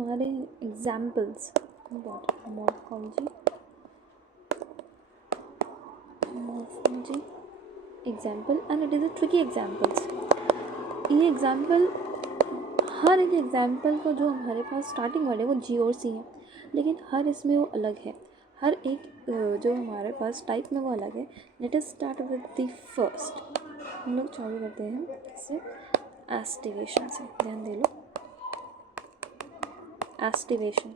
हमारे examples morphology example and it is a tricky examples. ये example, हर एक example का जो हमारे पास स्टार्टिंग वर्ड है वो जी और सी है, लेकिन हर इसमें वो अलग है। हर एक जो हमारे पास टाइप में वो अलग है। Let us start with the first. हम लोग चालू करते हैं इससे, एस्टिवेशन से। ध्यान दे लो, एस्टिवेशन।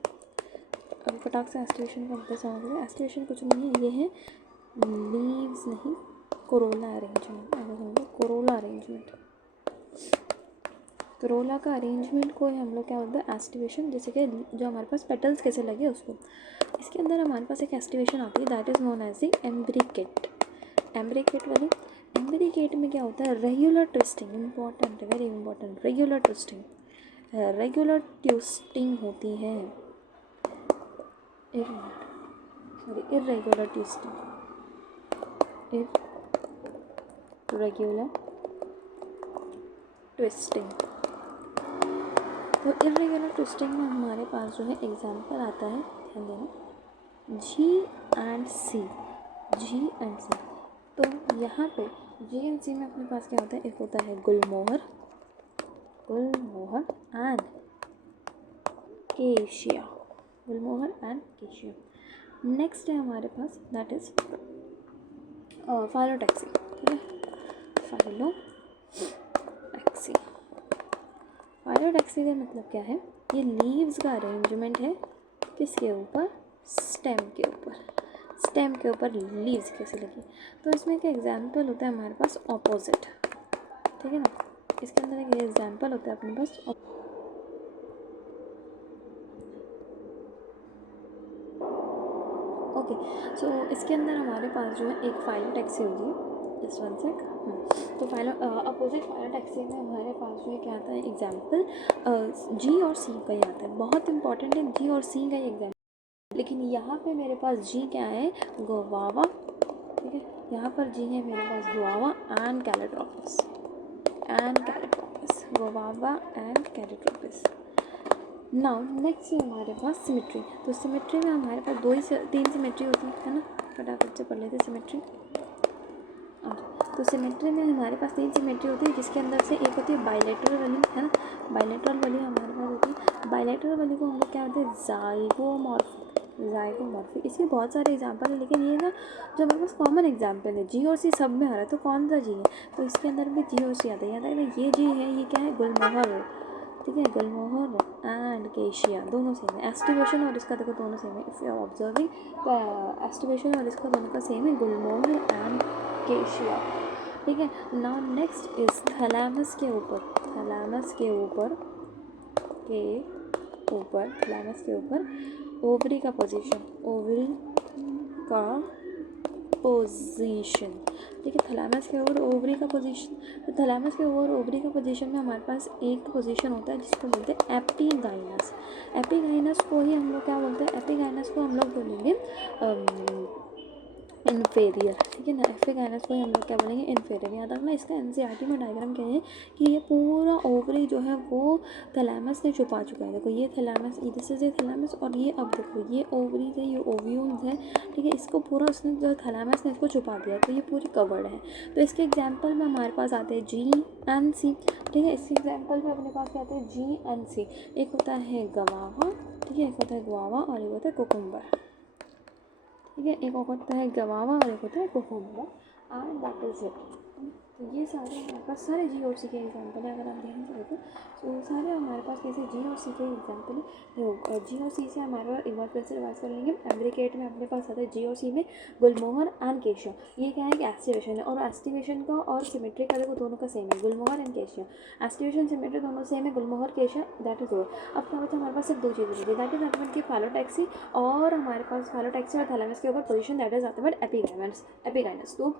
अब फटाक से एस्टिवेशन का मतलब समझ लो। एस्टिवेशन कुछ नहीं है, ये है लीव्स नहीं, कोरोला अरेंजमेंट। अगर समझो कोरोला अरेंजमेंट, कोरोला का अरेंजमेंट को हम लोग क्या बोलते हैं, एस्टिवेशन। जैसे कि जो हमारे पास पेटल्स कैसे लगे उसको, इसके अंदर हमारे पास एक एस्टिवेशन आती है, that is known as the imbricate. Imbricate वाली, एम्ब्रिकेट में क्या होता है, रेगुलर ट्विस्टिंग, इंपॉर्टेंट है, very important. Regular twisting, regular twisting होती है। Irregular twisting, irregular twisting. तो इरेगुलर ट्विस्टिंग में हमारे पास जो है एग्जाम्पल आता है, ध्यान देना, जी एंड सी। जी एंड सी, तो यहाँ पे जी एंड सी में अपने पास क्या होता है, एक होता है गुलमोहर, गुलमोहर एंड केशिया, गुलमोहर एंड केशिया। नेक्स्ट है हमारे पास दैट इज फाइलोटैक्सी। ठीक है, फाइलोटैक्सी। फाइलोटैक्सी का मतलब क्या है, ये लीव्स का अरेंजमेंट है किसके ऊपर, स्टेम के ऊपर। स्टेम के ऊपर लीव्स कैसे लगी, तो इसमें एक एग्जाम्पल होता है हमारे पास ऑपोजिट। ठीक है ना, इसके अंदर एक एग्जाम्पल होता है अपने पास। ओके, सो इसके अंदर हमारे पास जो है एक फाइलोटैक्सी होगी, जस्ट वन सेक। तो अपोजिट फाइलोटैक्सी में हमारे पास जो है क्या आता है, एग्जाम्पल जी और सी का ही आता है। बहुत इंपॉर्टेंट है जी और सी का ही एग्जाम्पल। लेकिन यहाँ पे मेरे पास जी क्या है, गुआवा। ठीक है, यहाँ पर जी है मेरे पास guava and Calotropis, guava and Calotropis. Now next है हमारे पास सिमेट्री। तो सिमेट्री में हमारे पास तीन सिमेट्री होती है ना, फटाफट से पढ़ लेते सिमेट्री। तो सिमेट्री में हमारे पास तीन सिमेट्री होती है, जिसके अंदर से एक होती है बाइलेटरल वाली, है ना। बाइलेटरल वाली हमारे पास होती है, बाइलेटरल वाली को हम लोग क्या बोलते हैं, जाइगोमॉर्फिक। इसके बहुत सारे एग्जाम्पल है, लेकिन ये ना जो हमारे पास कॉमन एग्जाम्पल है, जी और सी सब में आ रहा है, तो कौन सा जी है, तो इसके अंदर भी जी और सी आता है। याद है, ये जी है, ये क्या है, गुलमोहर। ठीक है, गुलमोहर एंड केशिया दोनों सेम है। एस्टिवेशन और इसका देखो दोनों सेम है, इफ़ यू आर ऑब्जर्विंग, तो एस्टिवेशन और इसका दोनों का सेम है, गुलमोहर एंड केशिया। ठीक है, नाउ नेक्स्ट इज थैलेमस के ऊपर, थैलेमस के ऊपर ओवरी का पोजीशन, ठीक है, थैलेमस के ओवर ओवरी का पोजीशन। तो थैलेमस के ओवर ओवरी का पोजीशन में हमारे पास एक पोजीशन होता है जिसको बोलते हैं एपिगाइनस। एपिगाइनस को ही हम लोग क्या बोलते हैं, एपिगाइनस को हम लोग बोलेंगे इन्फेरियर। ठीक है ना, एपिगाइनस को हम लोग क्या बोलेंगे, इन्फेरियर। याद रखना, इसका एनसीईआरटी में डायग्राम क्या है कि ये पूरा ओवरी जो है वो थैलेमस ने छुपा चुका है। देखो ये थैलेमस, इधर से ये थैलेमस, और ये अब देखो ये ओवरीज है, ये ओव्यूल्स है। ठीक है, इसको पूरा उसने जो थैलेमस ने इसको छुपा दिया, तो ये पूरी कवर्ड है। तो इसके एग्जाम्पल में हमारे पास आते हैं जी एंड सी। ठीक है, इसके एग्जाम्पल में अपने पास क्या आते हैं, जी एंड सी। एक होता है गवावा, ठीक है, एक होता है गुआवा और एक होता है कोकुम्बर। ठीक है, एक होता है गवावा और एक होता है cucumber, and that is it. तो ये सारे हमारे पास सारे जी और सी के एग्जाम्पल है। अगर आप ध्यान से देखो तो सारे हमारे पास कैसे जी और सी के एग्जाम्पल है। तो जी और सी से हमारे पास एक बार फिर से रिवाइज कर लेंगे। एम्ब्रिकेट में अपने पास आता है जी और सी में गुलमोहर एंड केशिया। ये क्या है कि एस्टिवेशन है, और एस्टिवेशन का और सिमेट्री का देखो दोनों का सेम है, गुलमोहर एंड केशिया। एस्टिवेशन सिमेट्री दोनों सेम है, गुलमोहर केशिया, दैट इज ओवर। अब क्या बचा हमारे पास, सिर्फ दो चीज़ें बची, दैट इज नॉट की फाइलोटैक्सी, और हमारे पास फाइलोटैक्सी और थैलेमस के ऊपर position, that is not epigynous. तो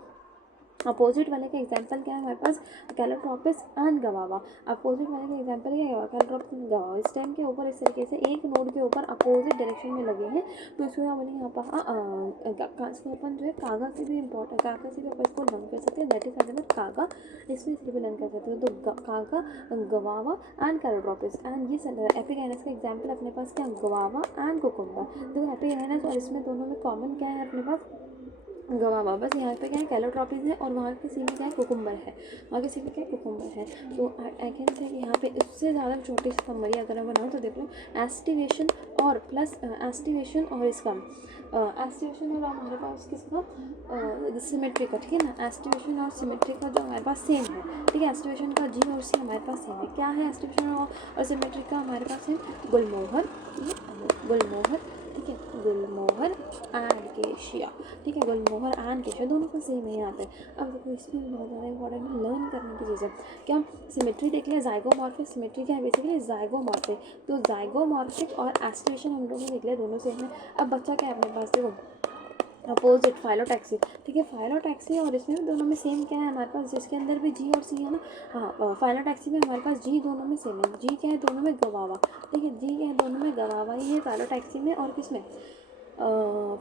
अपोजिट वाले का एग्जाम्पल क्या है हमारे पास, कैलोट्रोपिस एंड गवावा। अपोजिट वाले का एग्जाम्पल क्या है, कैलोट्रोपिस एंड गवावा। स्टेम के ऊपर इस तरीके से एक नोड के ऊपर अपोजिट डायरेक्शन में लगे हैं, तो इसको क्या बोलेंगे यहाँ पर, इसको अपन जो है कागा से भी इम्पोर्टेंट, कागा से भी अपन इसको लर्न कर सकते हैं, दैट इज नथिंग बट कागा, इसमें इसलिए भी लर्न कर सकते हैं। तो कागा, गवावा एंड कैलोट्रोपिस, एंड ये एपिगैनस का एग्जाम्पल अपने पास क्या, गवावा एंड कुकुम्बर। देखो एपिगैनस और इसमें दोनों में कॉमन क्या है अपने पास, गवावा। बस यहाँ पे क्या है, कैलोट्रॉपिस है, और वहाँ किसी में क्या है, कुकुम्बर है, वहाँ किसी में क्या है, कुकुम्बर है। तो आई कैन से यहाँ पे इससे ज़्यादा छोटी सी समरी अगर मैं बनाऊँ तो देख लो, एस्टिवेशन और प्लस एस्टिवेशन और इसका एस्टिवेशन और हमारे पास किसका, सिमेट्री का, ठीक है ना। एस्टिवेशन और सिमेट्री का जो हमारे पास सेम है, ठीक है, एस्टिवेशन का जी और सी हमारे पास सेम है। क्या है एस्टिवेशन और सिमेट्री का हमारे पास है, गुलमोहर, गुलमोहर, ठीक है, गुलमोहर एंड केशिया, ठीक है, गुलमोहर एंड केशिया दोनों का सेम है यहाँ पे। अब देखो इसमें भी बहुत ज़्यादा इंपॉर्टेंट है, लर्न करने की चीज़ है। क्या सिमेट्री देख लिया, जाइगोमॉर्फिक, सिमेट्री क्या है बेसिकली, जाइगोमॉर्फिक। तो जाइगोमॉर्फिक और एस्टिवेशन हम लोगों ने देख लिया, दोनों सेम है। अब बच्चा क्या है अपने पास, देखो अपोजिट फाइलोटैक्सी, ठीक है, फाइलोटैक्सी और इसमें भी दोनों में सेम क्या है हमारे पास, जिसके अंदर भी जी और सी है ना। हाँ, फाइलोटैक्सी में हमारे पास जी दोनों में सेम है, जी क्या है दोनों में, गवावा, ठीक है, जी क्या है दोनों में, गवावा ही है फाइलोटैक्सी में, और किसमें,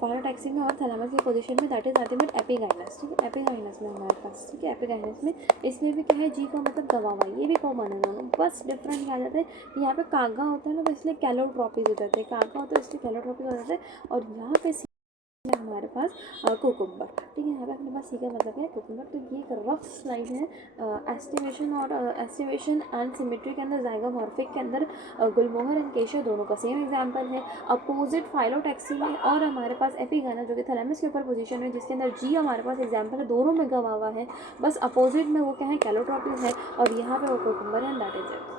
फाइलोटैक्सी में और थैलेमस की पोजीशन में, that is nothing but epigynous, ठीक है, एपिगाइनस में हमारे पास, ठीक है, एपिगाइनस में इसमें भी क्या है, जी का मतलब गवावा, ये भी कॉमन है दोनों, बस डिफरेंट क्या आ जाता है, यहाँ पे कागा होता है ना, तो इसलिए कैलोट्रॉपिस हो जाते हैं, कागा होता है इसलिए कैलोट्रॉपिस हो जाते हैं, और यहाँ पे में हमारे पास कुकुम्बर, ठीक है, यहाँ पे अपने पास सी का मतलब है कुकुम्बर। तो ये एक रफ स्लाइड है एस्टिमेशन और एस्टिमेशन एंड सिमेट्री के अंदर, जाइगोमॉर्फिक के अंदर गुलमोहर एंड केशिया दोनों का सेम एग्जांपल है। अपोजिट फाइलोटैक्सी में और हमारे पास एपिगाना जो कि थैलेमस के ऊपर पोजीशन है, जिसके अंदर जी हमारे पास एग्जाम्पल है, दोनों में गवावा है, बस अपोजिट में वो क्या है, कैलोट्रॉपिस है, और यहाँ पे वो कुकुम्बर है, दैट इज इट।